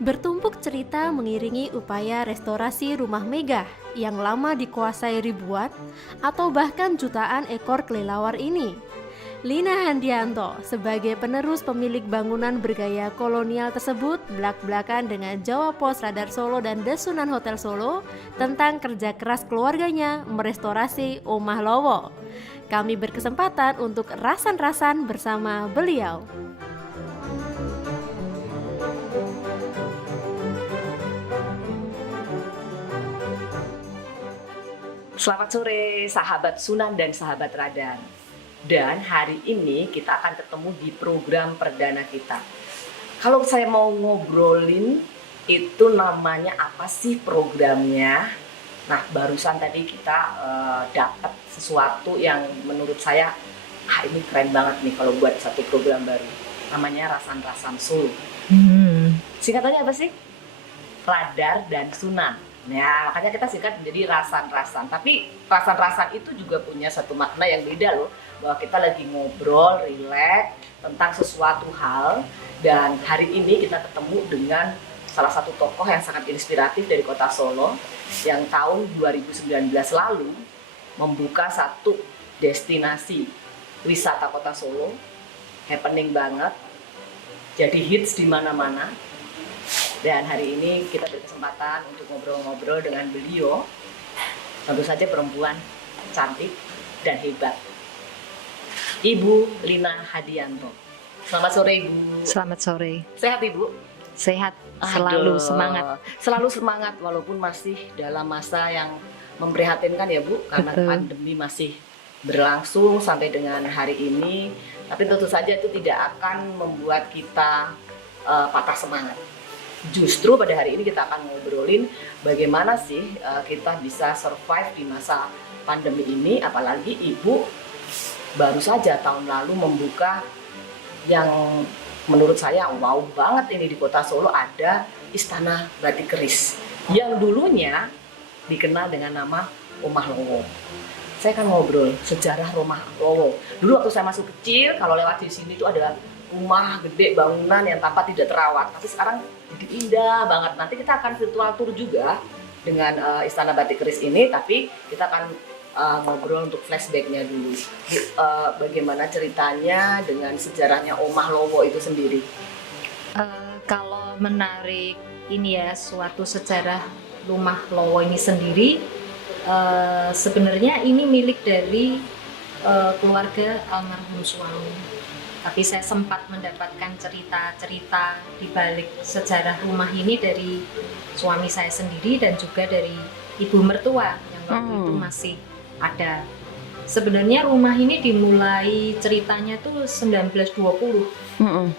Bertumpuk cerita mengiringi upaya restorasi rumah megah yang lama dikuasai ribuan atau bahkan jutaan ekor kelelawar ini. Lina Handianto sebagai penerus pemilik bangunan bergaya kolonial tersebut belak-belakan dengan Jawa Pos Radar Solo dan Desunan Hotel Solo tentang kerja keras keluarganya merestorasi Omah Lowo. Kami berkesempatan untuk rasan-rasan bersama beliau. Selamat sore sahabat Sunan dan sahabat Radar. Dan hari ini kita akan ketemu di program perdana kita. Kalau saya mau ngobrolin itu namanya apa sih programnya? Nah, barusan tadi kita dapat sesuatu yang menurut saya ini keren banget nih kalau buat satu program baru. Namanya Rasan-Rasan Solo. Singkatannya apa sih? Radar dan Sunan. Nah, makanya kita singkat menjadi rasan-rasan. Tapi rasan-rasan itu juga punya satu makna yang beda loh. Bahwa kita lagi ngobrol, rileks tentang sesuatu hal. Dan hari ini kita ketemu dengan salah satu tokoh yang sangat inspiratif dari kota Solo. Yang tahun 2019 lalu membuka satu destinasi wisata kota Solo. Happening banget. Jadi hits di mana-mana. Dan hari ini kita berkesempatan untuk ngobrol-ngobrol dengan beliau. Tentu saja perempuan cantik dan hebat, Ibu Lina Handianto. Selamat sore Ibu. Selamat sore. Sehat Ibu? Sehat, selalu Aduh, semangat. Selalu semangat walaupun masih dalam masa yang memprihatinkan ya Bu. Karena Betul. pandemi masih berlangsung sampai dengan hari ini. Tapi tentu saja itu tidak akan membuat kita patah semangat. Justru pada hari ini kita akan ngobrolin bagaimana sih kita bisa survive di masa pandemi ini. Apalagi Ibu baru saja tahun lalu membuka yang menurut saya wow banget ini di kota Solo, ada Istana Batik Keris yang dulunya dikenal dengan nama Omah Lowo. Saya akan ngobrol sejarah Omah Lowo. Dulu waktu saya masuk kecil, kalau lewat di sini tuh ada rumah gede, bangunan yang tampak tidak terawat. Tapi sekarang jadi indah banget. Nanti kita akan virtual tour juga dengan Istana Batik Keris ini. Tapi kita akan ngobrol untuk flashbacknya dulu. Bagaimana ceritanya dengan sejarahnya Omah Lowo itu sendiri. Kalau menarik ini ya, suatu sejarah rumah Lowo ini sendiri, sebenarnya ini milik dari keluarga almarhum suami. Tapi saya sempat mendapatkan cerita-cerita di balik sejarah rumah ini dari suami saya sendiri dan juga dari ibu mertua yang waktu itu masih ada. Sebenarnya rumah ini dimulai ceritanya tuh 1920.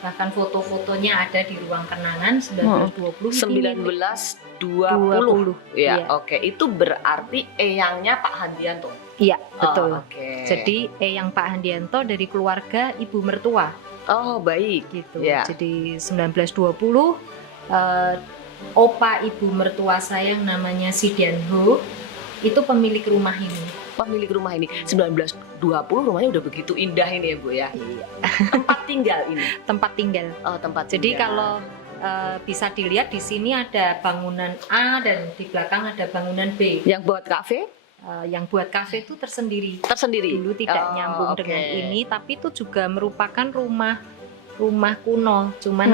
Bahkan foto-fotonya ada di ruang kenangan 1920. 1920. Ya, Iya. oke. Itu berarti eyangnya Pak Handianto. Iya, betul. Oke. Jadi eyang Pak Handianto dari keluarga ibu mertua Oh, baik. gitu. Ya. Jadi 1920 opa ibu mertua saya yang namanya Sidianho itu pemilik rumah ini. Pemilik rumah ini 1920, rumahnya udah begitu indah ini ya Bu ya. Iya. Tempat tinggal ini. Tempat tinggal. Oh, tempat Jadi tinggal. kalau bisa dilihat di sini ada bangunan A dan di belakang ada bangunan B. yang buat kafe Yang buat kafe itu tersendiri. tersendiri. Dulu tidak nyambung oke. dengan ini, tapi itu juga merupakan rumah kuno, cuman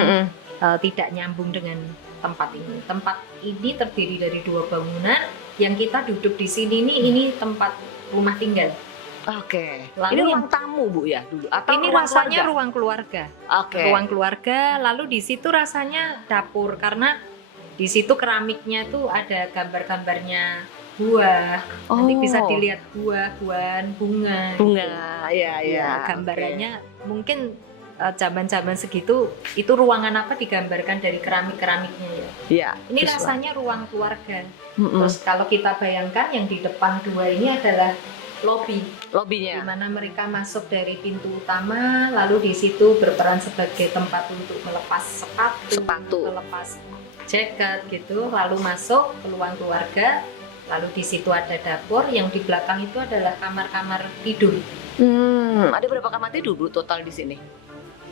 tidak nyambung dengan tempat ini. Tempat ini terdiri dari dua bangunan. Yang kita duduk di sini ini tempat rumah tinggal. Oke. Lalu Ini yang- ruang tamu Bu ya dulu atau Ini ruang rasanya keluarga? ruang keluarga. Oke. Ruang keluarga, lalu di situ rasanya dapur karena di situ keramiknya tuh ada gambar-gambarnya buah. Nanti bisa dilihat buah-buahan, bunga. bunga. Ya, Ya, gambarannya mungkin zaman-zaman segitu itu ruangan apa digambarkan dari keramik-keramiknya ya. Iya. Ini terus rasanya ruang keluarga. Mm-mm. Terus kalau kita bayangkan yang di depan dua ini adalah lobi, di Lobbynya. mana mereka masuk dari pintu utama, lalu di situ berperan sebagai tempat untuk melepas sepatu, melepas jaket gitu, lalu masuk ke ruang keluarga. Lalu di situ ada dapur, yang di belakang itu adalah kamar-kamar tidur. Ada berapa kamar tidur Bu total di sini?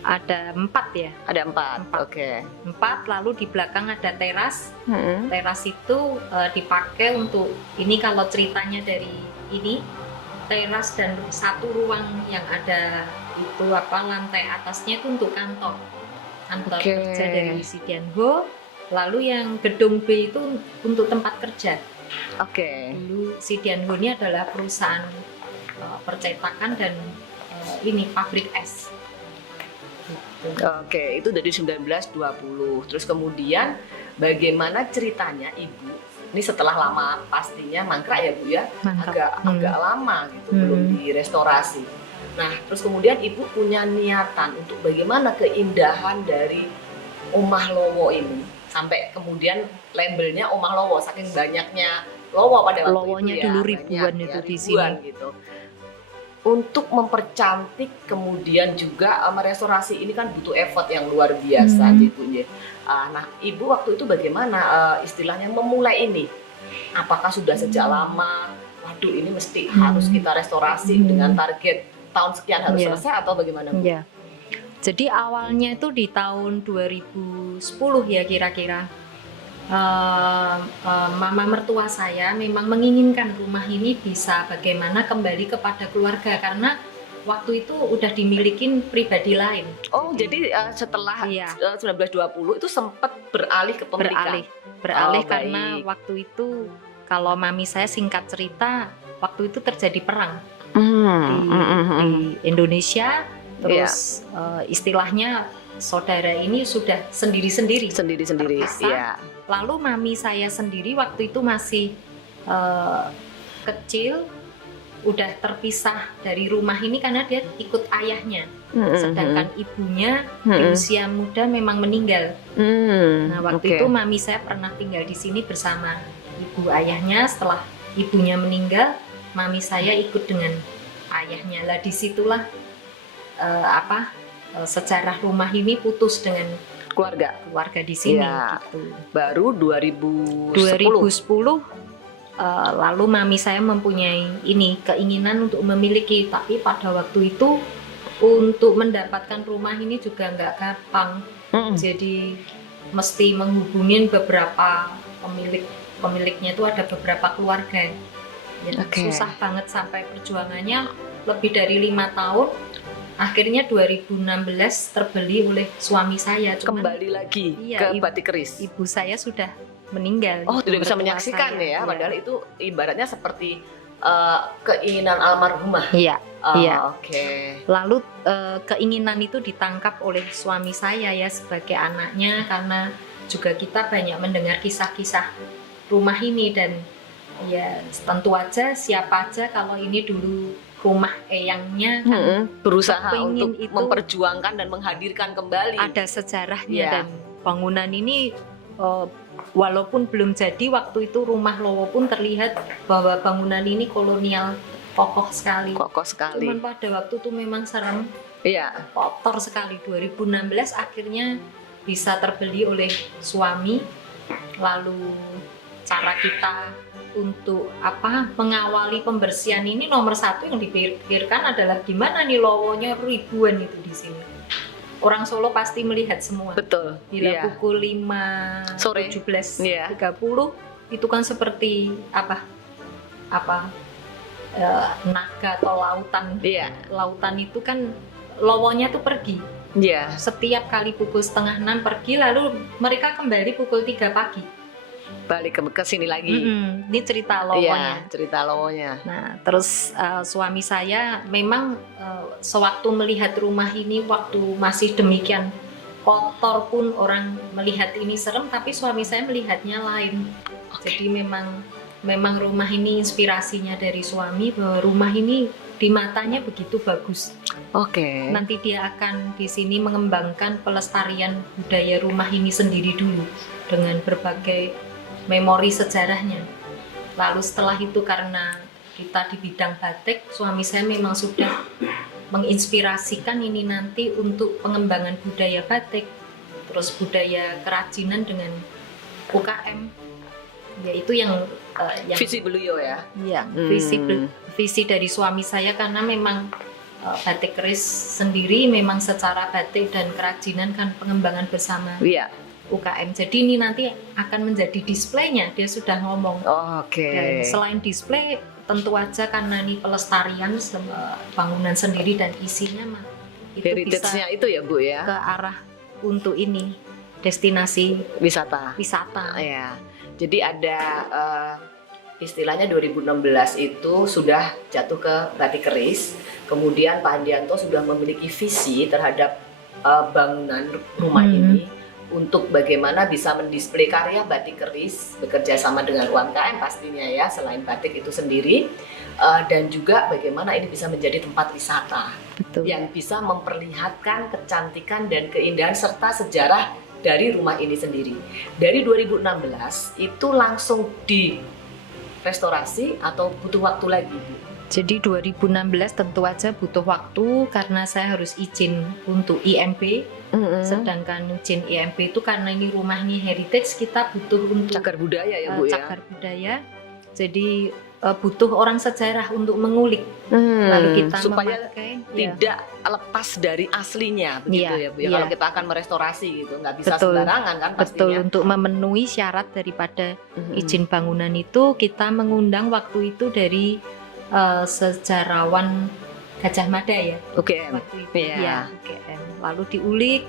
ada 4 ya. Ada 4. Empat. Oke. 4, lalu di belakang ada teras. Mm-mm. Teras itu dipakai untuk ini, kalau ceritanya dari ini teras dan satu ruang yang ada itu lantai atasnya itu untuk kantor Oke. kerja dari Si Dianho. Lalu yang gedung B itu untuk tempat kerja. Oke. Dulu Si Dianho ini adalah perusahaan percetakan dan ini pabrik es. Gitu. Oke, itu dari 1920. Terus kemudian bagaimana ceritanya Ibu? Ini setelah lama pastinya mangkrak ya Bu ya? Mantap. Agak lama gitu, Hmm. belum direstorasi. Nah, terus kemudian Ibu punya niatan untuk bagaimana keindahan dari Omah Lowo ini sampai kemudian labelnya Omah Lowo, saking banyaknya Lowo pada waktu Lowonya itu ya. dulu banyak ribuan ya, itu di ribuan sini. gitu. Untuk mempercantik kemudian juga merestorasi ini kan butuh effort yang luar biasa gitu ya. Nah, Ibu waktu itu bagaimana istilahnya memulai ini? Apakah sudah sejak lama? Waduh, ini mesti harus kita restorasi dengan target tahun sekian harus Iya. selesai atau bagaimana Bu? Ya. Jadi awalnya itu di tahun 2010 ya kira-kira. Mama mertua saya memang menginginkan rumah ini bisa bagaimana kembali kepada keluarga, karena waktu itu udah dimilikin pribadi lain. Oh, jadi setelah Iya. 1920 itu sempat beralih ke pemilikan. Beralih Oh, karena baik. waktu itu kalau mami saya singkat cerita, waktu itu terjadi perang di Indonesia. Terus istilahnya saudara ini sudah sendiri-sendiri. Sendiri-sendiri. Terpisah. Iya. Lalu mami saya sendiri waktu itu masih kecil, udah terpisah dari rumah ini karena dia ikut ayahnya. Sedangkan ibunya di usia muda memang meninggal. Nah, waktu itu mami saya pernah tinggal di sini bersama ibu ayahnya. Setelah ibunya meninggal, mami saya ikut dengan ayahnya. Lah disitulah sejarah rumah ini putus dengan keluarga di sini. Iya. Gitu. Baru 2010. 2010 lalu mami saya mempunyai ini keinginan untuk memiliki, tapi pada waktu itu untuk mendapatkan rumah ini juga nggak gampang. Jadi mesti menghubungin beberapa pemiliknya, itu ada beberapa keluarga. Ya, Oke. susah banget sampai perjuangannya lebih dari 5 tahun. Akhirnya 2016 terbeli oleh suami saya. Cuman Kembali lagi Iya, ke Batik Keris. ibu saya sudah meninggal. Oh, Ibu tidak bisa mertua menyaksikan saya. ya, Iya. padahal itu ibaratnya seperti keinginan almarhumah. Iya. Iya. Oke. Lalu keinginan itu ditangkap oleh suami saya ya sebagai anaknya, karena juga kita banyak mendengar kisah-kisah rumah ini, dan ya tentu aja siapa aja kalau ini dulu rumah eyangnya kan Berusaha kepingin untuk itu memperjuangkan dan menghadirkan kembali. ada sejarahnya. Iya. Dan bangunan ini walaupun belum jadi waktu itu, rumah Lowo pun terlihat bahwa bangunan ini kolonial, kokoh sekali. Kokoh sekali. Cuman pada waktu itu memang serem, Iya. kotor sekali. 2016 akhirnya bisa terbeli oleh suami. Lalu cara kita untuk mengawali pembersihan ini, nomor satu yang dipikirkan adalah gimana nih Lowonya ribuan itu di sini. Orang Solo pasti melihat semua. Betul. Bila Iya. pukul 5 Sore. 17.30 itu kan seperti naga atau lautan. Iya. Lautan itu kan Lowonya tuh pergi. Iya. Setiap kali pukul 5:30 pergi, lalu mereka kembali pukul 3 pagi. Balik ke sini lagi. Ini cerita Iya, Lowonya. cerita Lowonya. Nah, terus suami saya memang sewaktu melihat rumah ini waktu masih demikian kotor pun orang melihat ini serem, tapi suami saya melihatnya lain. Jadi memang rumah ini inspirasinya dari suami, bahwa rumah ini di matanya begitu bagus. Oke. Nanti dia akan di sini mengembangkan pelestarian budaya rumah ini sendiri dulu dengan berbagai memori sejarahnya. Lalu setelah itu, karena kita di bidang batik, suami saya memang sudah menginspirasikan ini nanti untuk pengembangan budaya batik, terus budaya kerajinan dengan UKM, yaitu yang Visi beliau ya. visi dari suami saya, karena memang batik keris sendiri memang secara batik dan kerajinan kan pengembangan bersama Iya. UKM. Jadi ini nanti akan menjadi displaynya, dia sudah ngomong. Oke. Dan selain display, tentu aja karena ini pelestarian bangunan sendiri dan isinya mah itu bisa Heritage-nya itu ya Bu ya. ke arah untuk ini destinasi Wisata. wisata. Ya. Jadi ada istilahnya 2016 itu sudah jatuh ke batik keris. Kemudian Pak Handianto sudah memiliki visi terhadap bangunan rumah ini untuk bagaimana bisa mendisplay karya batik keris bekerja sama dengan UMKM pastinya ya, selain batik itu sendiri, dan juga bagaimana ini bisa menjadi tempat wisata Betul. yang bisa memperlihatkan kecantikan dan keindahan serta sejarah dari rumah ini sendiri. Dari 2016 itu langsung direstorasi atau butuh waktu lagi, Bu? Jadi 2016 tentu aja butuh waktu karena saya harus izin untuk IMB. Sedangkan izin IMB itu karena ini rumahnya heritage, kita butuh untuk Cagar budaya ya Bu ya. cagar budaya. Jadi butuh orang sejarah untuk mengulik. Lalu kita supaya memakai tidak lepas dari aslinya begitu Iya, ya Bu ya. iya. Kalau kita akan merestorasi gitu, nggak bisa Betul. sembarangan kan betul, pastinya. untuk memenuhi syarat daripada izin bangunan itu kita mengundang waktu itu dari sejarawan Gajah Mada ya. Oke. Waktu itu Iya. ya UGM. Lalu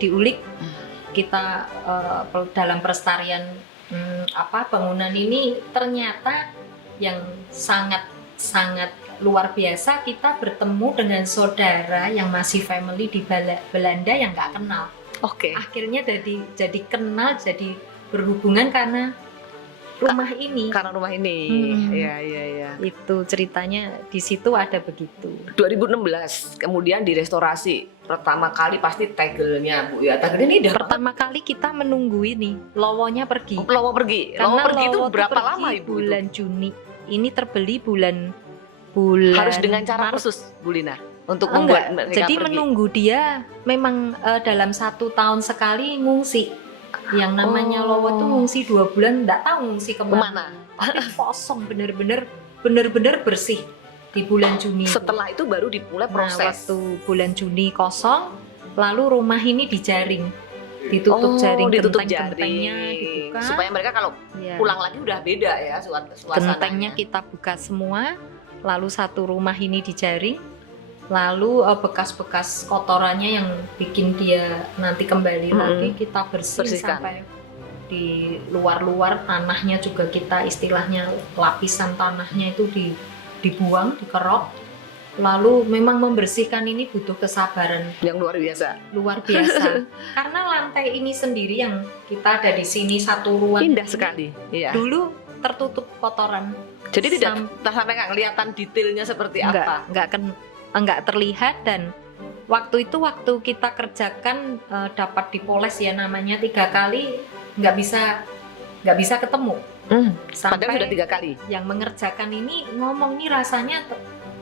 diulik kita dalam pelestarian bangunan ini ternyata yang sangat luar biasa, kita bertemu dengan saudara yang masih family di Belanda yang nggak kenal. Oke. Akhirnya jadi kenal, jadi berhubungan karena rumah ini. Karena rumah ini. Iya, iya, iya. Itu ceritanya di situ ada begitu. 2016 kemudian direstorasi. Pertama kali pasti tegelnya Bu ya. Tegel ini udah Pertama kali kita menunggu ini, Lowonya pergi. Lowo pergi. Karena Lowo pergi itu Lowo tuh berapa pergi lama Ibu itu? bulan Juni. Ini terbeli bulan Harus dengan cara Maret. khusus Bu Lina untuk Enggak, membuat mereka jadi pergi. menunggu dia memang dalam 1 tahun sekali ngungsi. Yang namanya Lowo tuh ngungsi 2 bulan, nggak tahu ngungsi kemana. Tapi kosong, bener-bener bersih di bulan Juni. Setelah itu baru dimulai proses. waktu bulan Juni kosong, lalu rumah ini dijaring, ditutup jaring, ditutup genteng-gentengnya jaring. dibuka. Supaya mereka kalau Ya. pulang lagi udah beda ya suasananya. Gentengnya kita buka semua, lalu satu rumah ini dijaring, lalu bekas-bekas kotorannya yang bikin dia nanti kembali lagi kita Bersihkan. sampai di luar-luar tanahnya juga kita istilahnya lapisan tanahnya itu dibuang, dikerok. Lalu memang membersihkan ini butuh kesabaran Yang luar biasa. luar biasa. Karena lantai ini sendiri yang kita ada di sini satu ruang Indah ini, sekali. Iya. dulu tertutup kotoran. Jadi tidak sampai nggak kelihatan detailnya seperti apa. Enggak terlihat, dan waktu kita kerjakan dapat dipoles ya namanya 3 kali nggak bisa ketemu. Padahal sudah 3 kali. Yang mengerjakan ini ngomong nih rasanya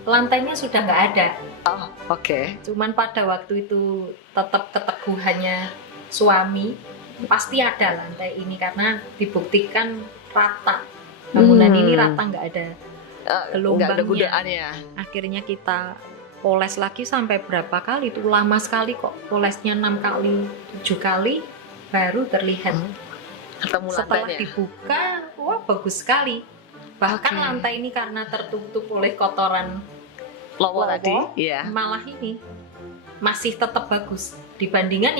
lantainya sudah nggak ada. Oh, oke. Cuman pada waktu itu tetap keteguhannya suami, pasti ada lantai ini karena dibuktikan rata. Bangunan ini rata, nggak ada Nggak ada gelombangnya. godaannya. Akhirnya kita poles lagi sampai berapa kali, itu lama sekali kok, polesnya 6 kali 7 kali baru terlihat. Ketemu Setelah lantainya. dibuka, wah bagus sekali. Bahkan Oke. lantai ini karena tertutup oleh kotoran Lowo Lowo, tadi. Iya. malah ini masih tetap bagus dibandingkan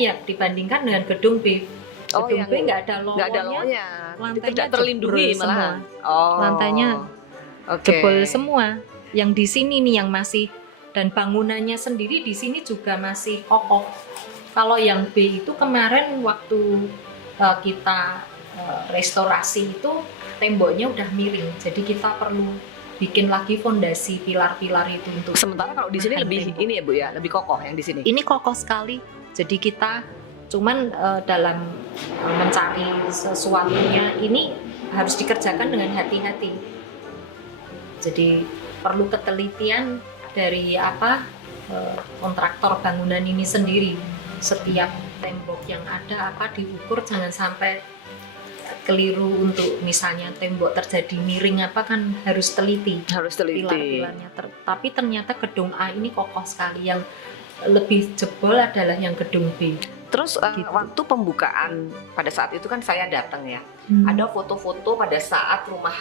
dengan gedung B. Oh, Gedung yang B nggak ada nggak ada lowonya, lowonya. lantainya Tidak terlindungi jebrol malahan. Oh. Lantainya Oke. jebol semua. Yang di sini nih yang masih, dan bangunannya sendiri di sini juga masih kokoh. Kalau yang B itu kemarin waktu kita restorasi itu temboknya udah miring, jadi kita perlu bikin lagi fondasi pilar-pilar itu untuk. Sementara kalau di sini nahan lebih tembok. ini ya Bu ya, lebih kokoh yang di sini. Ini kokoh sekali, jadi kita cuman dalam mencari sesuatunya ini harus dikerjakan dengan hati-hati. Jadi perlu ketelitian dari kontraktor bangunan ini sendiri. Setiap tembok yang ada diukur, jangan sampai keliru untuk misalnya tembok terjadi miring apa kan harus teliti Harus teliti. pilar-pilarnya. Tapi ternyata gedung A ini kokoh sekali. Yang lebih jebol adalah yang gedung B. Terus Gitu. waktu pembukaan pada saat itu kan saya datang ya. Ada foto-foto pada saat rumah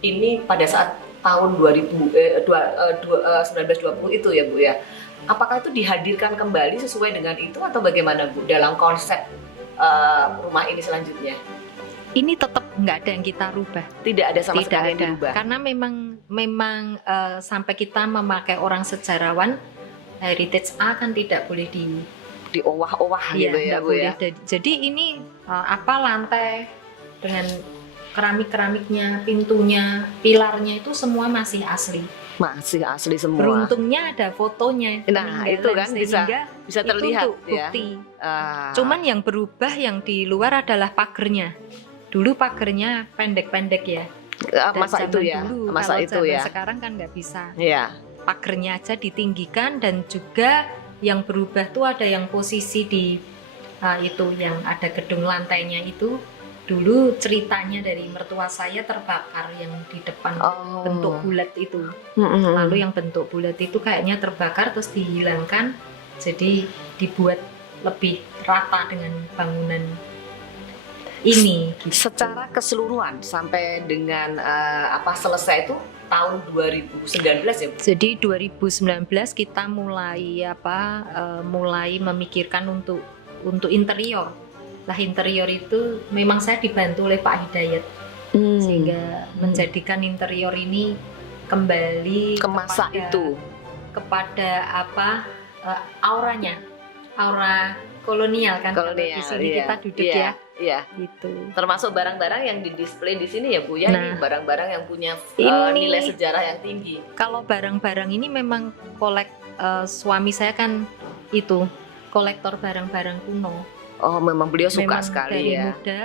ini pada saat tahun 1920 itu ya Bu ya. Apakah itu dihadirkan kembali sesuai dengan itu atau bagaimana Bu dalam konsep rumah ini selanjutnya? Ini tetap nggak ada yang kita rubah. Tidak ada sama Tidak sekali yang ada. dirubah. Karena memang sampai kita memakai orang sejarawan, heritage A kan tidak boleh Diowah-owah gitu ya nggak Bu boleh. ya. Jadi ini lantai dengan keramik-keramiknya, pintunya, pilarnya itu semua masih asli. Masih asli semua. Beruntungnya ada fotonya. Nah, peninggalan, itu kan sehingga bisa itu terlihat untuk ya. bukti. Ah. Cuman yang berubah yang di luar adalah pagernya. Dulu pagernya pendek-pendek ya. Dan masa itu zaman ya. dulu, Masa kalau itu zaman ya. sekarang kan nggak bisa. Iya. Pagernya aja ditinggikan dan juga yang berubah tuh ada yang posisi di itu yang ada gedung lantainya itu dulu ceritanya dari mertua saya terbakar yang di depan Oh. bentuk bulat itu. Mm-mm. Lalu yang bentuk bulat itu kayaknya terbakar terus dihilangkan, jadi dibuat lebih rata dengan bangunan ini. Secara keseluruhan sampai dengan selesai itu tahun 2019 ya Bu? Jadi 2019 kita mulai mulai memikirkan untuk interior. Lah interior itu memang saya dibantu oleh Pak Hidayat sehingga menjadikan interior ini kembali ke masa itu. kepada auranya, aura kolonial kan. Kalau di sini kita duduk ya Iya. gitu. Termasuk barang-barang yang didisplay di sini ya Bu ya. Nah, Ini barang-barang yang punya ini- nilai sejarah yang tinggi. Kalau barang-barang ini memang suami saya kan itu kolektor barang-barang kuno. Oh, memang beliau suka Memang sekali dari ya. muda.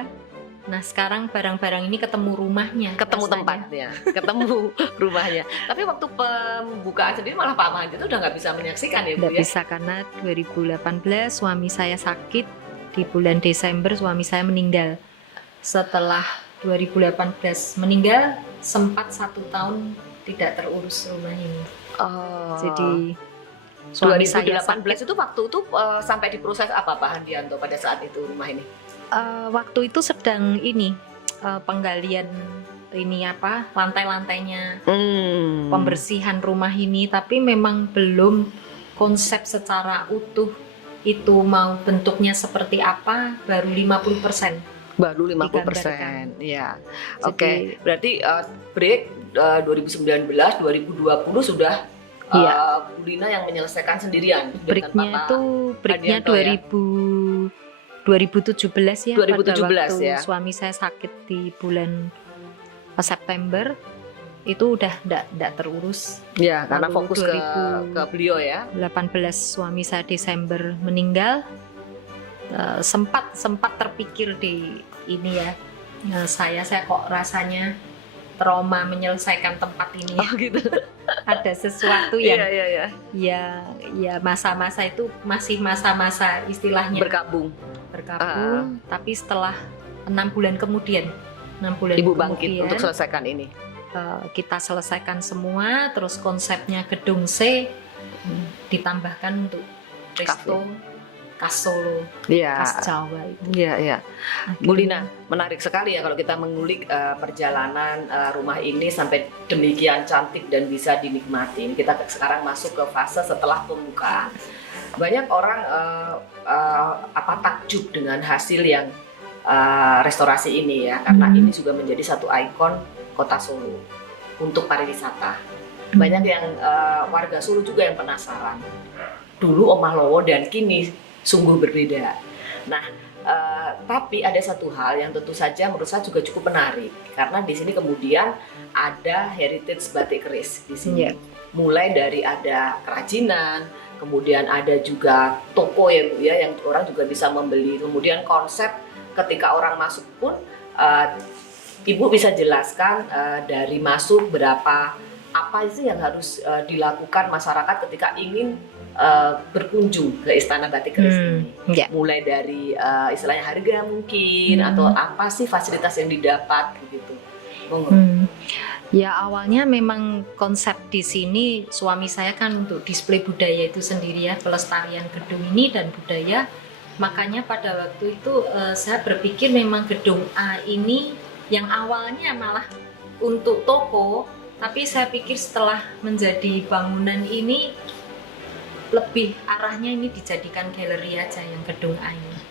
Nah sekarang barang-barang ini ketemu rumahnya, Ketemu rasanya. tempatnya, ketemu rumahnya. Tapi waktu pembukaan sendiri malah Pak Mahdi itu udah nggak bisa menyaksikan ya Bu Nggak ya. bisa karena 2018 suami saya sakit, di bulan Desember suami saya meninggal. Setelah 2018 meninggal, sempat 1 tahun tidak terurus rumah ini. Oh. Jadi suami saya 2018 itu waktu itu sampai diproses apa Pak Handianto pada saat itu rumah ini? waktu itu sedang ini penggalian ini lantai-lantainya, pembersihan rumah ini, tapi memang belum konsep secara utuh itu mau bentuknya seperti apa, baru 50%. Baru 50%. Iya. Oke, berarti break 2019 2020 sudah Iya. Bu Lina yang menyelesaikan sendirian. Breaknya Hadianto ya? 2017 ya, 2017 pada waktu ya. suami saya sakit di bulan September itu udah nggak terurus. Ya, karena Lalu fokus ke beliau ya. 18 suami saya Desember meninggal. Sempat terpikir di ini ya. Nah, saya kok rasanya trauma menyelesaikan tempat ini. Oh gitu. Ada sesuatu yang Iya. ya masa-masa itu masih masa-masa istilahnya Berkabung. tapi setelah 6 bulan kemudian Ibu bangkit untuk selesaikan ini. Kita selesaikan semua, terus konsepnya gedung C ditambahkan untuk resto khas Solo, Iya. khas Jawa itu. Iya. Bu Lina, menarik sekali ya kalau kita mengulik perjalanan rumah ini sampai demikian cantik dan bisa dinikmati. Kita sekarang masuk ke fase setelah pembukaan. Banyak orang takjub dengan hasil yang restorasi ini ya, karena ini juga menjadi satu ikon kota Solo untuk pariwisata. Banyak yang warga Solo juga yang penasaran. Dulu Omah Lowo dan kini sungguh berbeda. Nah, tapi ada satu hal yang tentu saja menurut saya juga cukup menarik, karena di sini kemudian ada heritage batik keris di sini. Yeah. Mulai dari ada kerajinan, kemudian ada juga toko ya Bu ya, yang orang juga bisa membeli. Kemudian konsep ketika orang masuk pun Ibu bisa jelaskan dari masuk berapa, apa sih yang harus dilakukan masyarakat ketika ingin berkunjung ke Istana Batik Keris ini. Ya. Mulai dari istilahnya harga mungkin atau apa sih fasilitas yang didapat gitu. Monggo. Ya awalnya memang konsep di sini suami saya kan untuk display budaya itu sendiri ya, pelestarian gedung ini dan budaya. Makanya pada waktu itu saya berpikir memang gedung A ini yang awalnya malah untuk toko, tapi saya pikir setelah menjadi bangunan ini lebih arahnya ini dijadikan galeri aja yang gedung A ini.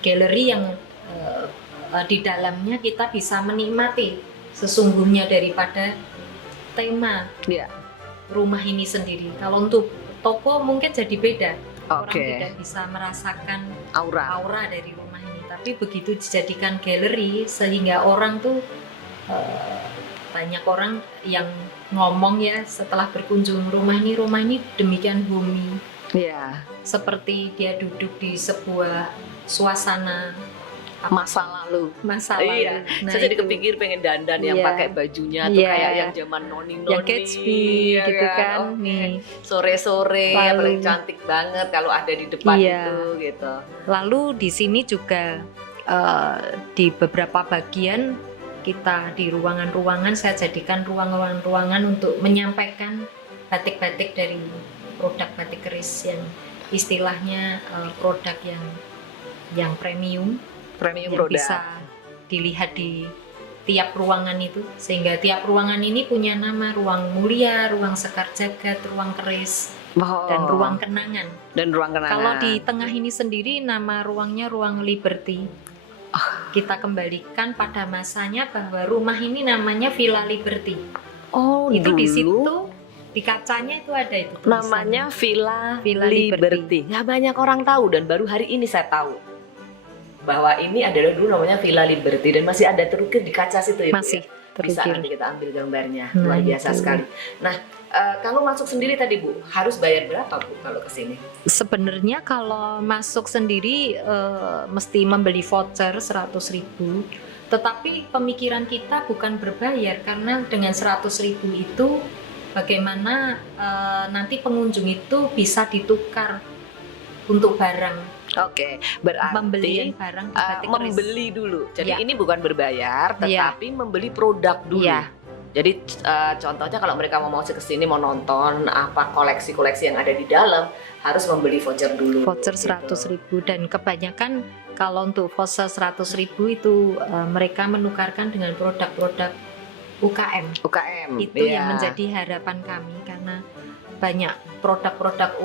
Galeri yang di dalamnya kita bisa menikmati sesungguhnya daripada tema rumah ini sendiri. Kalau untuk toko mungkin jadi beda. Orang tidak bisa merasakan aura dari rumah ini. Tapi begitu dijadikan galeri sehingga orang tuh banyak orang yang ngomong ya setelah berkunjung rumah ini demikian bumi. Seperti dia duduk di sebuah suasana masa lalu. Nah, saya jadi kepikir pengen dandan yang pakai bajunya tuh kayak yang zaman noni yang Gatsby gitu kan. Nih sore-sore ya paling cantik banget kalau ada di depan itu gitu. Lalu di sini juga di beberapa bagian kita di ruangan-ruangan saya jadikan ruangan-ruangan untuk menyampaikan batik-batik dari produk batik keris yang istilahnya produk yang premium yang produk. bisa dilihat di tiap ruangan itu, sehingga tiap ruangan ini punya nama: ruang mulia, ruang sekar jagat, ruang keris, dan ruang kenangan. Kalau di tengah ini sendiri nama ruangnya ruang Liberty. Kita kembalikan pada masanya bahwa rumah ini namanya Villa Liberty. Itu dulu di situ di kacanya itu ada itu tulisannya. namanya Villa Liberty. Nggak banyak orang tahu dan baru hari ini saya tahu bahwa ini adalah dulu namanya Villa Liberty dan masih ada terukir di kaca situ ya. Masih terukir. Bisa nanti kita ambil gambarnya. Luar biasa sekali. Nah, kalau masuk sendiri tadi Bu, harus bayar berapa Bu kalau ke sini? Sebenarnya kalau masuk sendiri mesti membeli voucher 100.000. Tetapi pemikiran kita bukan berbayar karena dengan 100.000 itu bagaimana nanti pengunjung itu bisa ditukar untuk barang. Berarti Pembelian barang batik keris. membeli dulu. Jadi ini bukan berbayar, tetapi membeli produk dulu. Jadi contohnya kalau mereka mau masuk ke sini mau nonton apa koleksi-koleksi yang ada di dalam, harus membeli voucher dulu. Voucher 100.000 dan kebanyakan kalau untuk voucher 100.000 itu mereka menukarkan dengan produk-produk UKM. Itu yang menjadi harapan kami karena banyak produk-produk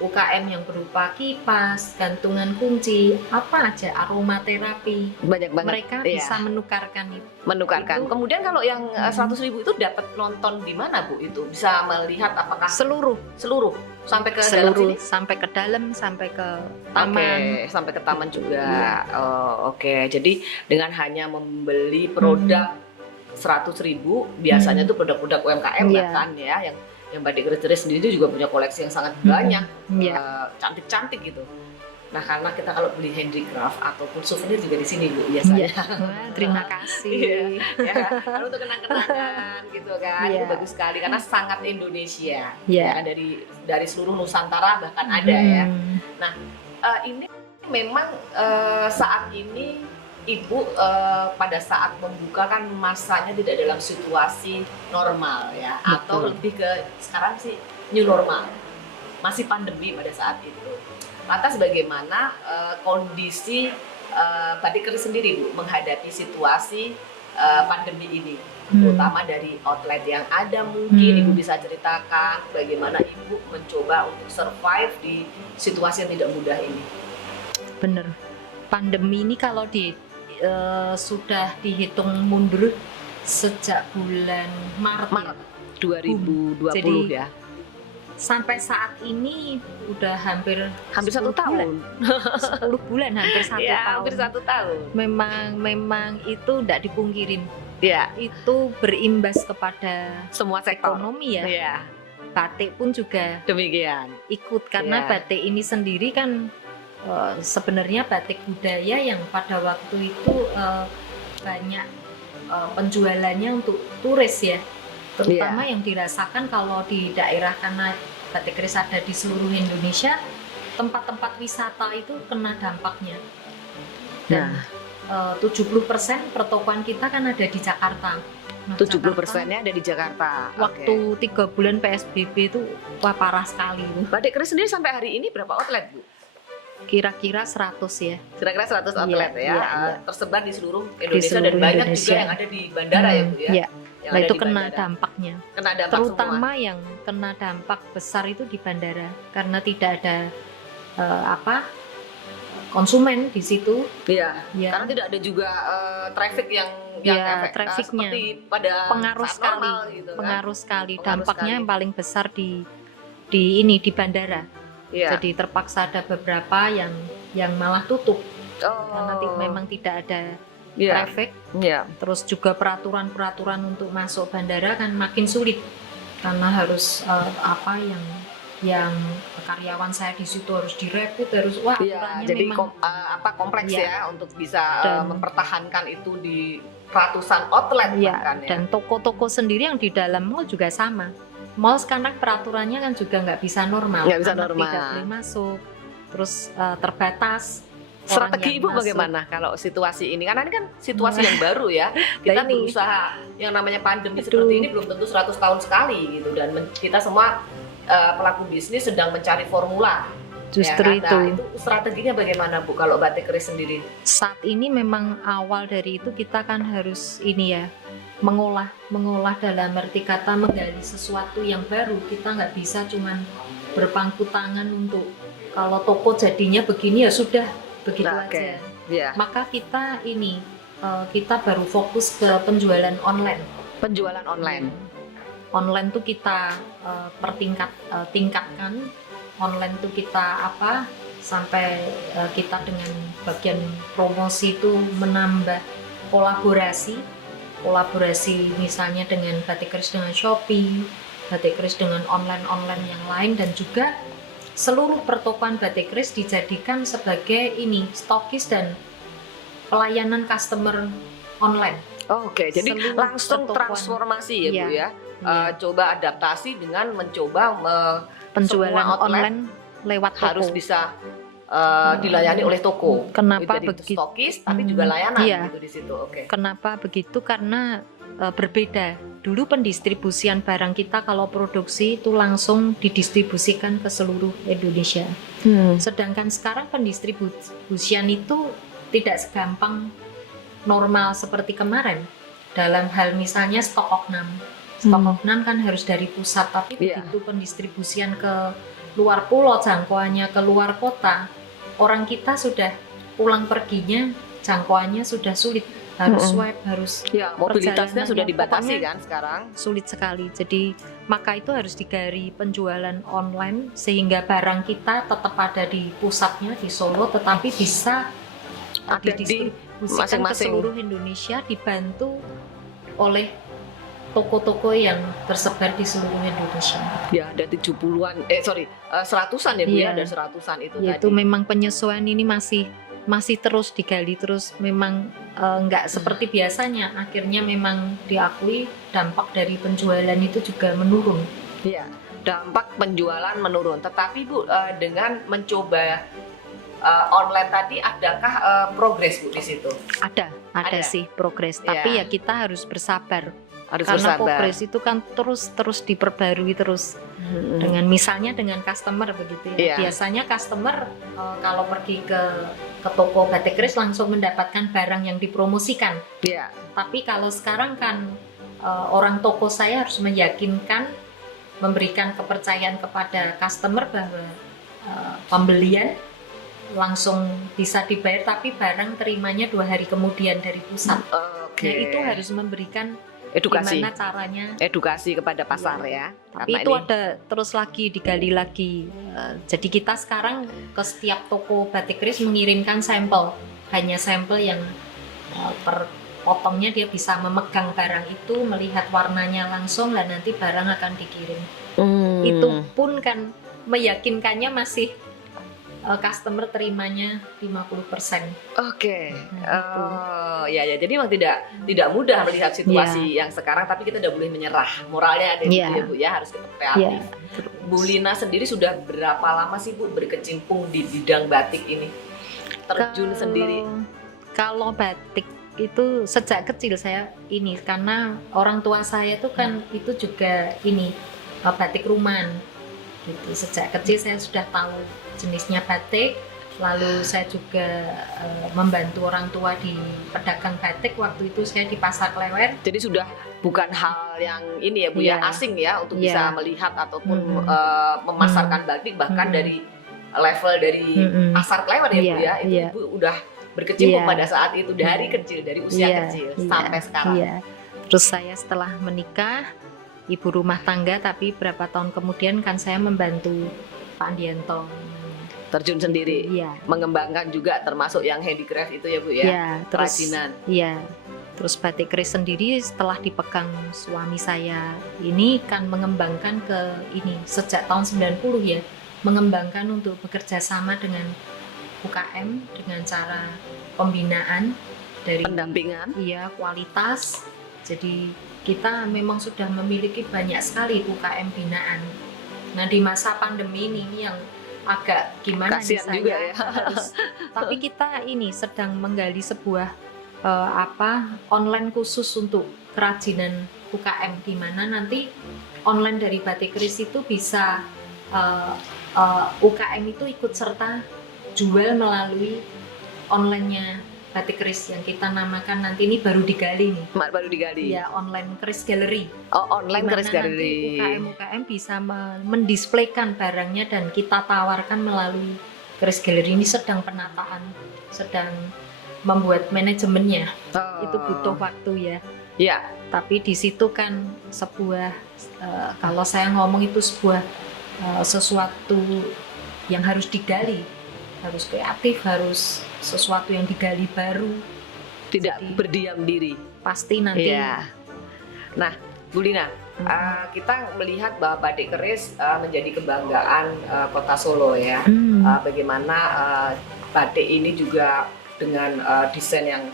UKM yang berupa kipas, gantungan kunci, apa aja, aromaterapi. Banyak banget. Mereka bisa menukarkan itu. Kemudian kalau yang 100.000 itu dapat nonton di mana Bu itu? Bisa melihat apakah seluruh sampai ke dalam sini? Sampai ke dalam, sampai ke taman. Sampai ke taman juga. Jadi dengan hanya membeli produk 100.000 biasanya tuh produk-produk UMKM bahkan ya yang batik keris sendiri juga punya koleksi yang sangat banyak, cantik-cantik gitu. Nah karena kita kalau beli handicraft ataupun souvenir juga di sini Bu biasanya. Terima kasih. Lalu untuk kenang-kenangan gitu kan, itu bagus sekali karena sangat Indonesia. Dari seluruh Nusantara bahkan ada ya. Nah ini memang saat ini Ibu pada saat membuka kan masanya tidak dalam situasi normal ya. Betul. Atau lebih ke sekarang sih new normal, masih pandemi pada saat itu. Lantas bagaimana kondisi batik keris sendiri Bu menghadapi situasi pandemi ini, terutama dari outlet yang ada mungkin Ibu bisa ceritakan bagaimana Ibu mencoba untuk survive di situasi yang tidak mudah ini. Bener, pandemi ini kalau sudah dihitung mundur sejak bulan Maret 2020 Jadi, ya. Sampai saat ini udah hampir 1 tahun. 10 bulan hampir 1 tahun. Hampir 1 tahun. Memang itu tidak dipungkirin. Itu berimbas kepada semua sektor ekonomi ya. Batik pun juga demikian. Ikut karena batik ini sendiri kan sebenarnya batik budaya yang pada waktu itu banyak penjualannya untuk turis ya. terutama yang dirasakan kalau di daerah, karena batik keris ada di seluruh Indonesia, tempat-tempat wisata itu kena dampaknya. Dan 70% pertokoan kita kan ada di Jakarta. Nah, 70%-nya ada di Jakarta. Waktu 3 bulan PSBB itu wah parah sekali itu. Batik keris sendiri sampai hari ini berapa outlet, Bu? Kira-kira 100 ya. Kira-kira 100 outlet ya. Iya. Tersebar di seluruh Di Indonesia seluruh dan banyak Indonesia. juga yang ada di bandara ya, Bu ya. Iya. Yang Nah ada itu di kena bandara. dampaknya. Kena dampak Terutama semua. yang kena dampak besar itu di bandara karena tidak ada konsumen di situ. Iya. Ya. Karena tidak ada juga traffic yang Ya, efek, trafficnya. seperti pada Pengaruh saat sekali, normal gitu kan. pengaruh sekali. Pengaruh Dampaknya sekali. yang paling besar di bandara. Iya. Jadi terpaksa ada beberapa yang malah tutup karena memang tidak ada Iya. traffic. Iya. Terus juga peraturan-peraturan untuk masuk bandara kan makin sulit karena harus yang karyawan saya di situ harus direkrut, harus Iya, aturannya jadi memang kompleks Iya. ya untuk bisa Dan- mempertahankan itu di ratusan outlet ya, bahkan ya. dan toko-toko sendiri yang di dalam mall juga sama. Mall sekarang peraturannya kan juga nggak bisa normal, Nggak bisa anak normal. tidak boleh masuk, terus terbatas. orang Strategi yang Ibu masuk. bagaimana kalau situasi ini? Karena ini kan situasi yang baru ya. Kita ini. berusaha yang namanya pandemi Aduh. seperti ini belum tentu 100 tahun sekali gitu, dan kita semua pelaku bisnis sedang mencari formula. Justru ya kan? Nah, itu. itu strateginya bagaimana Bu kalau batik keris sendiri? Saat ini memang awal dari itu kita kan harus mengolah dalam arti kata menggali sesuatu yang baru. Kita nggak bisa cuman berpangku tangan untuk kalau toko jadinya begini ya sudah begitu Nah, oke. aja. Ya, Maka kita kita baru fokus ke penjualan online. penjualan online. Online tuh kita tingkatkan. Online tuh kita sampai kita dengan bagian promosi itu menambah kolaborasi misalnya dengan batik keris dengan Shopee, batik keris dengan online yang lain, dan juga seluruh pertokoan batik keris dijadikan sebagai stokis dan pelayanan customer online. Oke, jadi Seluruh langsung pertokoan. transformasi ya Bu Iya. ya. Coba adaptasi dengan mencoba Penjualan semua outlet online lewat toko. harus bisa dilayani oleh toko. Kenapa Jadi begitu? stokis tapi juga layanan Iya. gitu di situ. Oke. Kenapa begitu? Karena berbeda. Dulu pendistribusian barang kita kalau produksi itu langsung didistribusikan ke seluruh Indonesia. Sedangkan sekarang pendistribusian itu tidak segampang normal seperti kemarin. Dalam hal misalnya stok oknam. Stok oknam kan harus dari pusat, tapi Iya. begitu pendistribusian ke luar pulau, jangkauannya ke luar kota, orang kita sudah pulang perginya, jangkauannya sudah sulit. Harus swipe, harus Ya, mobilitasnya sudah Perjalanannya, dibatasi pokoknya kan sekarang. sulit sekali. Jadi maka itu harus digali penjualan online sehingga barang kita tetap ada di pusatnya di Solo, tetapi bisa Ada di didistribusikan ke masing-masing. seluruh Indonesia, dibantu oleh toko-toko yang tersebar di seluruh Indonesia. Ya, ada 70-an, seratusan ya Bu ya, Iya. ada seratusan itu Yaitu tadi. memang penyesuaian ini masih terus digali, terus memang nggak seperti biasanya. Akhirnya memang diakui dampak dari penjualan itu juga menurun. Iya, dampak penjualan menurun. Tetapi Bu, dengan mencoba online tadi, adakah progres Bu di situ? Ada Ada. sih progres, Iya. tapi ya kita harus bersabar. Harus Karena bersabar. progres itu kan terus diperbarui terus. Dengan misalnya dengan customer begitu ya. Iya. Biasanya customer kalau pergi ke toko batik keris langsung mendapatkan barang yang dipromosikan. Iya. Tapi kalau sekarang kan orang toko saya harus meyakinkan, memberikan kepercayaan kepada customer bahwa pembelian langsung bisa dibayar, tapi barang terimanya 2 hari kemudian dari pusat. Oke. Nah, itu harus memberikan edukasi. gimana caranya. Edukasi kepada pasar ya. Tapi Karena itu ini- ada terus lagi digali lagi. Jadi kita sekarang ke setiap toko batik keris mengirimkan sampel, hanya sampel yang per potongnya dia bisa memegang barang itu, melihat warnanya langsung, dan nanti barang akan dikirim. Itu pun kan meyakinkannya masih customer terimanya 50%. Oke. Gitu. Oh, ya. Jadi memang tidak mudah melihat situasi yang sekarang, tapi kita tidak boleh menyerah. Moralnya ada di situ ya, Bu, ya, harus tetap kreatif. Bu Lina sendiri sudah berapa lama sih, Bu, berkecimpung di bidang batik ini? Terjun sendiri. Kalau batik itu sejak kecil saya ini, karena orang tua saya itu kan itu juga ini batik rumahan gitu. Sejak kecil saya sudah tahu jenisnya batik, lalu saya juga membantu orang tua di pedagang batik. Waktu itu saya di Pasar Klewer. Jadi sudah bukan hal yang ini ya, Bu, ya, asing ya untuk bisa melihat ataupun memasarkan batik, bahkan dari level dari Pasar Klewer ya, Bu, ya. Itu Ibu udah berkecimpung pada saat itu dari kecil, dari usia kecil sampai sekarang. Terus saya setelah menikah ibu rumah tangga, tapi berapa tahun kemudian kan saya membantu Pak Andianto. Terjun sendiri, mengembangkan juga termasuk yang handicraft itu ya, Bu, ya, kerajinan. Iya. Terus batik keris sendiri setelah dipegang suami saya ini kan mengembangkan ke ini sejak tahun 90 ya, mengembangkan untuk bekerja sama dengan UKM dengan cara pembinaan dari pendampingan, kualitas. Jadi kita memang sudah memiliki banyak sekali UKM binaan. Nah, di masa pandemi ini yang agak gimana kasihan saya juga ya. Tapi kita ini sedang menggali sebuah online khusus untuk kerajinan UKM, di mana nanti online dari batik keris itu bisa UKM itu ikut serta jual melalui online-nya batik keris yang kita namakan nanti ini baru digali nih. Baru digali. Ya, online keris gallery. Oh, online keris gallery. UKM bisa mendisplaykan barangnya dan kita tawarkan melalui keris gallery. Ini sedang penataan, sedang membuat manajemennya. Itu butuh waktu ya. Iya. Tapi di situ kan sebuah kalau saya ngomong itu sebuah sesuatu yang harus digali, harus kreatif, harus sesuatu yang digali baru, tidak berdiam diri. Pasti nanti. Nah, Bu Lina, kita melihat bahwa batik keris menjadi kebanggaan Kota Solo ya. Bagaimana batik ini juga dengan desain yang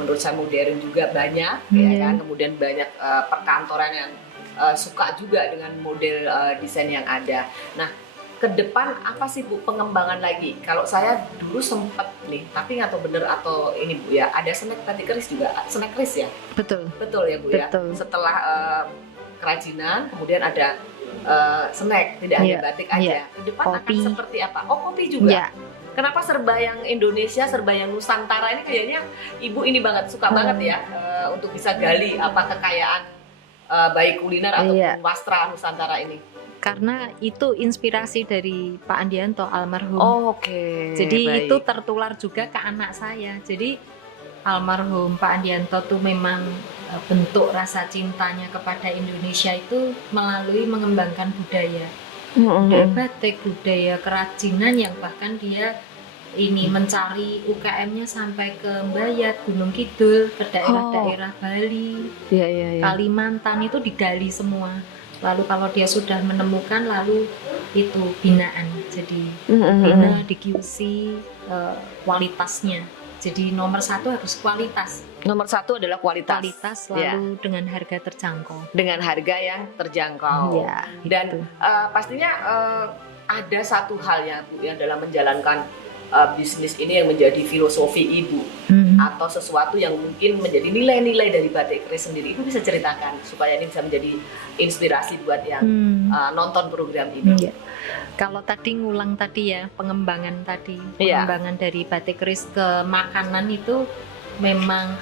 menurut saya modern juga banyak, ya kan. Kemudian banyak perkantoran yang suka juga dengan model desain yang ada. Nah, ke depan apa sih, Bu, pengembangan lagi? Kalau saya dulu sempat nih, tapi nggak tahu bener atau ini, Bu, ya, ada snack batik keris juga, snack keris ya? Betul ya, Bu, ya. Setelah kerajinan, kemudian ada snack, tidak hanya batik aja. Ke depan akan seperti apa? Oh, kopi juga. Kenapa serba yang Indonesia, serba yang Nusantara ini kayaknya Ibu ini banget suka banget ya untuk bisa gali apa kekayaan baik kuliner ataupun wastra Nusantara ini. Karena itu inspirasi dari Pak Andianto almarhum. Jadi baik. itu tertular juga ke anak saya. Jadi almarhum Pak Andianto tuh memang bentuk rasa cintanya kepada Indonesia itu melalui mengembangkan budaya batik, budaya kerajinan, yang bahkan dia ini mencari UKM-nya sampai ke Mbayat, Gunung Kidul, ke daerah-daerah Bali, Kalimantan, itu digali semua. Lalu kalau dia sudah menemukan, lalu itu binaan, jadi bina di QC kualitasnya. Jadi nomor satu harus kualitas. Nomor satu adalah kualitas. Lalu dengan harga terjangkau. Dengan harga yang terjangkau. Dan pastinya ada satu hal ya, Bu, yang dalam menjalankan bisnis ini yang menjadi filosofi Ibu atau sesuatu yang mungkin menjadi nilai-nilai dari batik keris sendiri. Ibu bisa ceritakan supaya ini bisa menjadi inspirasi buat yang nonton program ini. Kalau tadi ngulang tadi ya, pengembangan dari batik keris ke makanan itu memang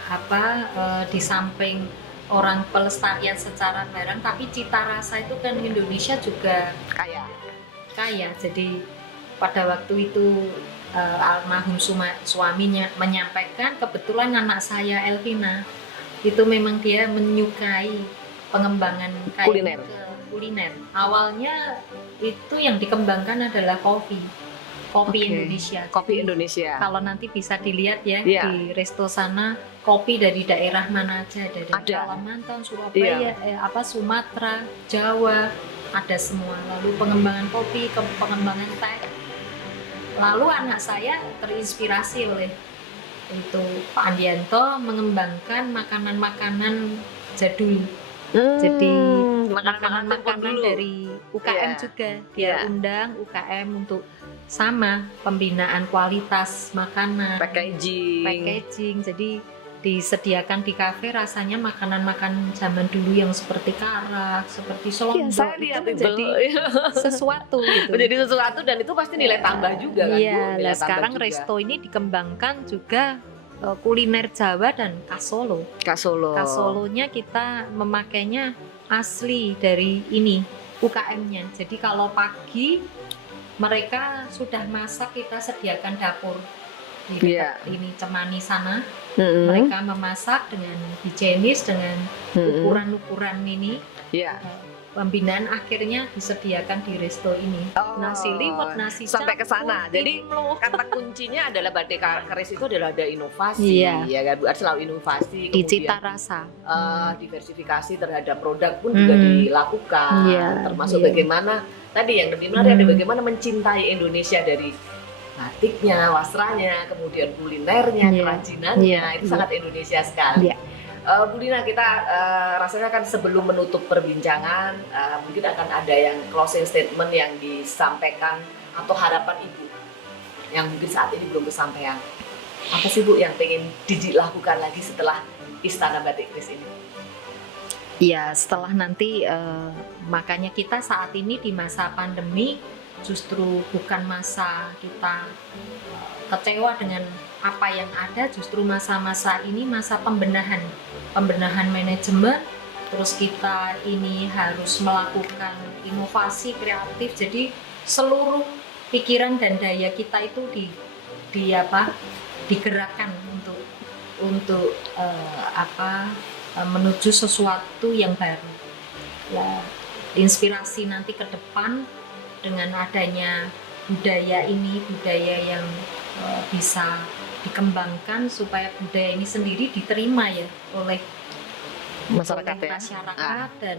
di samping orang pelestarian secara barang, tapi cita rasa itu kan Indonesia juga kaya. Jadi pada waktu itu almarhum suaminya menyampaikan, kebetulan anak saya Elvina itu memang dia menyukai pengembangan kuliner. Awalnya itu yang dikembangkan adalah kopi Indonesia. Kopi Indonesia. Kalau nanti bisa dilihat ya di resto sana, kopi dari daerah mana aja, dari Kalimantan, Surabaya, Sumatera, Jawa, ada semua. Lalu pengembangan kopi, pengembangan teh. Lalu anak saya terinspirasi oleh itu Pak Andianto mengembangkan makanan-makanan jadul. Jadi makanan-makanan dari UKM Iya. juga Iya. dia undang UKM untuk sama pembinaan kualitas makanan, packaging. Jadi disediakan di kafe rasanya makanan-makanan zaman dulu yang seperti karak, seperti Iya, selondok saya itu lihat menjadi itu. sesuatu gitu. Menjadi sesuatu dan itu pasti nilai tambah juga kan Bu? Iya, Nilai nah tambah sekarang juga. resto ini dikembangkan juga kuliner Jawa dan khas Solo. Kak Solo. Khas Solonya kita memakainya asli dari ini UKM-nya. Jadi kalau pagi mereka sudah masak, kita sediakan dapur di Iya. dekat ini Cemani sana. Mm-mm. Mereka memasak dengan higienis, dengan Mm-mm. ukuran-ukuran ini. Iya. Pembinaan akhirnya disediakan di resto ini. Oh, Nasi liwet, nasi sampai ke sana. campur, Jadi timlo. kata kuncinya adalah batik keris itu adalah ada inovasi, Iya. ya kan Bu? Selalu inovasi, Di kemudian cita rasa. diversifikasi terhadap produk pun juga dilakukan, Iya, termasuk iya. bagaimana tadi yang lebih menarik ada bagaimana mencintai Indonesia dari batiknya, wastranya, kemudian kulinernya, Iya. kerajinannya, Iya, itu iya. sangat Indonesia sekali. Iya. Bu Lina, kita rasanya kan sebelum menutup perbincangan mungkin akan ada yang closing statement yang disampaikan atau harapan Ibu yang mungkin saat ini belum kesampaian. Apa sih Bu yang pengen dilakukan lagi setelah Istana Batik Keris ini? Ya, setelah nanti makanya kita saat ini di masa pandemi justru bukan masa kita kecewa dengan apa yang ada, justru masa-masa ini masa pembenahan manajemen. Terus kita ini harus melakukan inovasi kreatif. Jadi seluruh pikiran dan daya kita itu digerakkan untuk menuju sesuatu yang baru. Ya, inspirasi nanti ke depan dengan adanya budaya yang bisa dikembangkan supaya budaya ini sendiri diterima ya oleh Masyarakat ya? masyarakat dan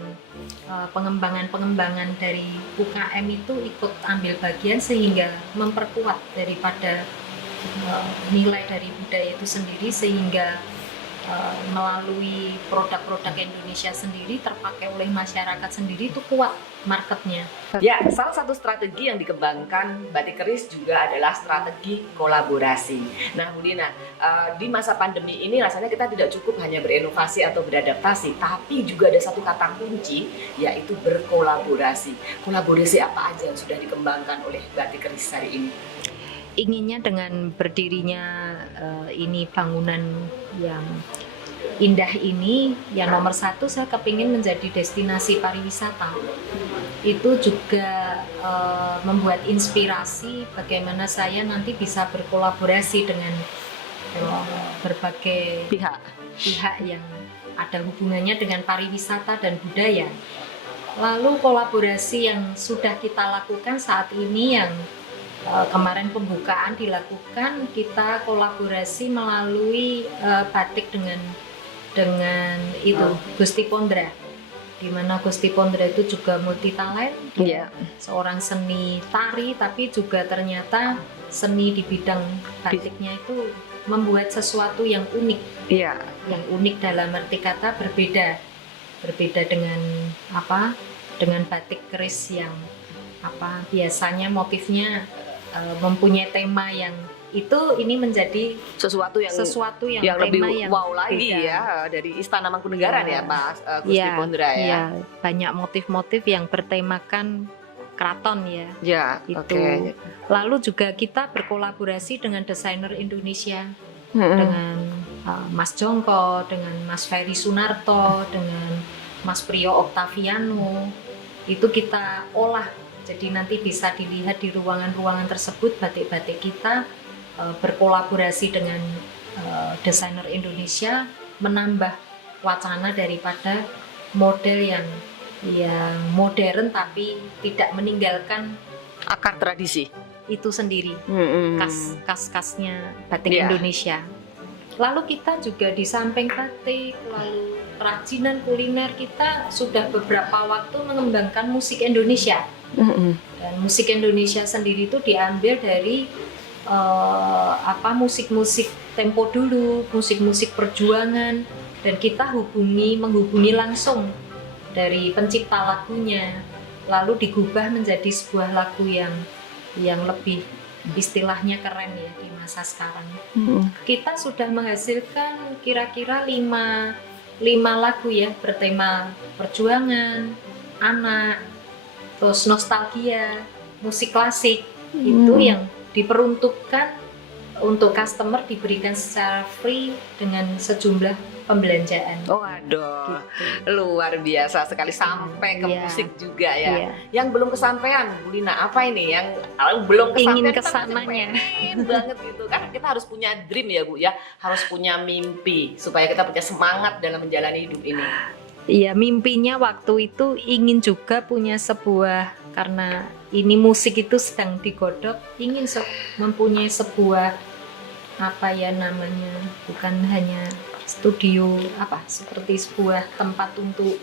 pengembangan dari UKM itu ikut ambil bagian sehingga memperkuat daripada nilai dari budaya itu sendiri sehingga melalui produk-produk Indonesia sendiri terpakai oleh masyarakat sendiri itu kuat marketnya. Ya, salah satu strategi yang dikembangkan Batik Keris juga adalah strategi kolaborasi. Nah, Bu Lina, di masa pandemi ini rasanya kita tidak cukup hanya berinovasi atau beradaptasi, tapi juga ada satu kata kunci, yaitu berkolaborasi. Kolaborasi apa aja yang sudah dikembangkan oleh Batik Keris hari ini? Inginnya dengan berdirinya ini bangunan yang indah ini, yang nomor satu saya kepingin menjadi destinasi pariwisata. Itu juga membuat inspirasi bagaimana saya nanti bisa berkolaborasi dengan berbagai pihak yang ada hubungannya dengan pariwisata dan budaya. Lalu kolaborasi yang sudah kita lakukan saat ini yang kemarin pembukaan dilakukan, kita kolaborasi melalui batik dengan itu Gusti Pondra, di mana Gusti Pondra itu juga multi talent, seorang seni tari tapi juga ternyata seni di bidang batiknya itu membuat sesuatu yang unik, yang unik dalam arti kata berbeda dengan batik keris yang biasanya motifnya mempunyai tema yang ini menjadi sesuatu yang lebih wow lagi beda. Ya dari Istana Mangkunegaran ya Pak Gusti Pondra ya. Iya, banyak motif-motif yang bertemakan keraton ya. Ya, itu. oke. Lalu juga kita berkolaborasi dengan desainer Indonesia, dengan Mas Jongko, dengan Mas Ferry Sunarto, dengan Mas Priyo Octaviano. Itu kita olah. Jadi nanti bisa dilihat di ruangan-ruangan tersebut batik-batik kita berkolaborasi dengan desainer Indonesia, menambah wacana daripada model yang modern tapi tidak meninggalkan akar tradisi itu sendiri, khasnya batik Indonesia. Lalu kita juga di samping batik, lalu kerajinan kuliner kita sudah beberapa waktu mengembangkan musik Indonesia. Dan musik Indonesia sendiri itu diambil dari musik-musik tempo dulu, musik-musik perjuangan, dan kita menghubungi langsung dari pencipta lagunya, lalu digubah menjadi sebuah lagu yang lebih istilahnya keren ya di masa sekarang. Kita sudah menghasilkan kira-kira 5 lagu ya, bertema perjuangan, anak, terus nostalgia, musik klasik. Itu yang diperuntukkan untuk customer, diberikan secara free dengan sejumlah pembelanjaan. Oh, aduh, luar biasa sekali, sampai ke Iya. musik juga ya. Iya. Yang belum kesampaian, Bu Lina, apa ini yang belum kesampaian? Ingin kita kesananya. pengen banget gitu kan, kita harus punya dream ya Bu ya, harus punya mimpi supaya kita punya semangat dalam menjalani hidup ini. Iya, mimpinya waktu itu ingin juga punya sebuah, karena ini musik itu sedang digodok, ingin mempunyai sebuah bukan hanya studio seperti sebuah tempat untuk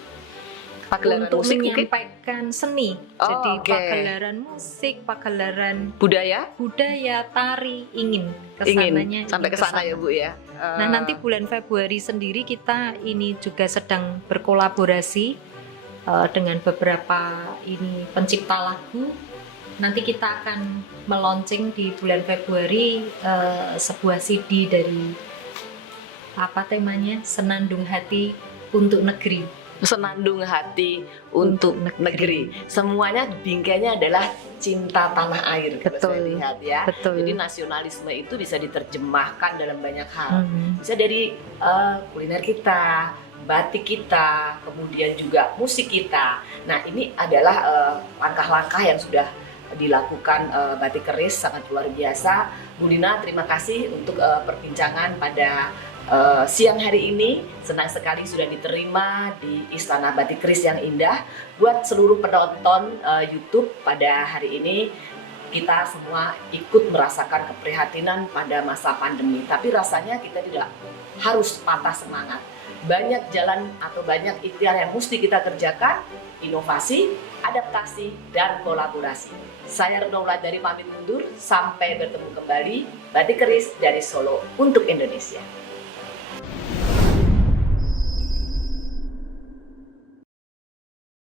Pagelaran musik mungkin? menyampaikan seni. Oh, Jadi oke. pagelaran musik, pagelaran Budaya? tari, ingin kesananya Sampai ke sana ya Bu ya. Nah, nanti bulan Februari sendiri kita ini juga sedang berkolaborasi dengan beberapa pencipta lagu. Nanti kita akan meluncing di bulan Februari sebuah CD dari temanya, Senandung Hati untuk Negeri. Senandung hati untuk negeri. Semuanya bingkainya adalah cinta tanah air. Kalau Betul. saya lihat ya. Betul. Jadi nasionalisme itu bisa diterjemahkan dalam banyak hal. Bisa dari kuliner kita, batik kita, kemudian juga musik kita. Nah, ini adalah langkah-langkah yang sudah dilakukan Batik Keris, sangat luar biasa. Bu Lina, terima kasih untuk perbincangan pada siang hari ini. Senang sekali sudah diterima di Istana Batik Keris yang indah. Buat seluruh penonton YouTube pada hari ini, kita semua ikut merasakan keprihatinan pada masa pandemi. Tapi rasanya kita tidak harus patah semangat. Banyak jalan atau banyak ikhtiar yang mesti kita kerjakan, inovasi, adaptasi, dan kolaborasi. Saya Retno Wulandari pamit mundur, sampai bertemu kembali. Batik Keris dari Solo untuk Indonesia.